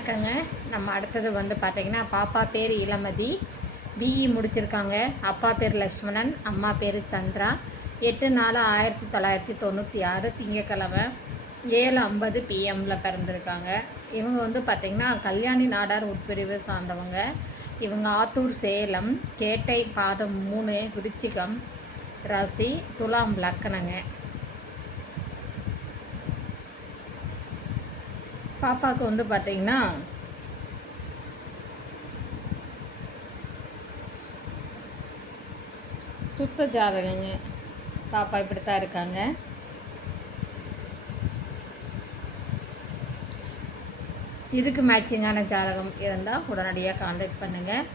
வணக்கங்க. நம்ம அடுத்தது வந்து பார்த்திங்கன்னா பாப்பா பேர் இளமதி. பிஇ முடிச்சிருக்காங்க. அப்பா பேர் லக்ஷ்மணன் அம்மா பேர் சந்திரா. எட்டு நாலு ஆயிரத்தி தொள்ளாயிரத்தி தொண்ணூற்றி ஆறு திங்கக்கிழமை ஏழு ஐம்பது பிஎம்மில் பிறந்திருக்காங்க. இவங்க வந்து பார்த்திங்கன்னா கல்யாணி நாடார் உட்பிரிவு சார்ந்தவங்க. இவங்க ஆத்தூர் சேலம் கேட்டை பாதம் மூணு விருச்சிகம் ராசி துலாம் லக்கணங்க. பாப்பாவுக்கு வந்து பார்த்தீங்கன்னா சுத்த ஜாதகங்க. பாப்பா இப்படி தான் இருக்காங்க. இதுக்கு மேட்சிங்கான ஜாதகம் இருந்தால் உடனடியாக காண்டாக்ட் பண்ணுங்கள்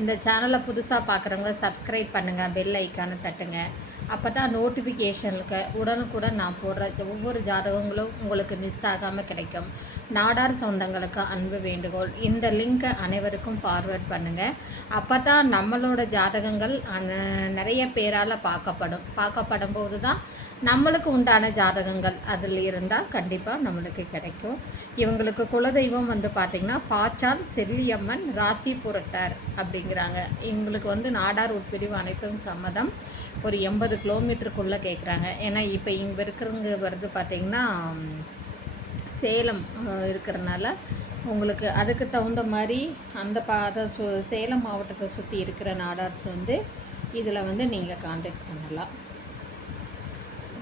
இந்த சேனலை புதுசாக பார்க்குறவங்க சப்ஸ்கிரைப் பண்ணுங்கள் பெல் ஐக்கானை தட்டுங்க. அப்போ தான் நோட்டிஃபிகேஷனுக்கு உடனுக்குடன் நான் போடுற ஒவ்வொரு ஜாதகங்களும் உங்களுக்கு மிஸ் ஆகாமல் கிடைக்கும். நாடார் சொந்தங்களுக்கு அன்பு வேண்டுகோள். இந்த லிங்க்கை அனைவருக்கும் ஃபார்வேர்ட் பண்ணுங்கள் அப்போ தான் நம்மளோட ஜாதகங்கள் நிறைய பேரால் பார்க்கப்படும். பார்க்கப்படும் போது தான் நம்மளுக்கு உண்டான ஜாதகங்கள் அதில் இருந்தால் கண்டிப்பாக நம்மளுக்கு கிடைக்கும். இவங்களுக்கு குலதெய்வம் வந்து பார்த்திங்கன்னா பாச்சால் செல்லியம்மன் ராசிபுரத்தார் அப்படிங்கிறாங்க. இவங்களுக்கு வந்து நாடார் உட்பிரிவு அனைத்தும் சம்மதம். ஒரு எண்பது கிலோமீட்டருக்குள்ளே கேட்குறாங்க ஏன்னா இப்போ இங்கே இருக்கிறவங்க வருது பார்த்திங்கன்னா சேலம் இருக்கிறனால உங்களுக்கு அதுக்கு தகுந்த மாதிரி அந்த பா அதை சு சேலம் மாவட்டத்தை சுற்றி இருக்கிற நாடார்ஸ் வந்து இதில் வந்து நீங்கள் காண்டாக்ட் பண்ணலாம்.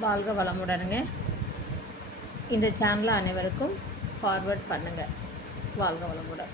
வாழ்க வளமுடனுங்க. இந்த சேனலை அனைவருக்கும் ஃபார்வர்ட் பண்ணுங்கள் வாழ்க வளமுடன்.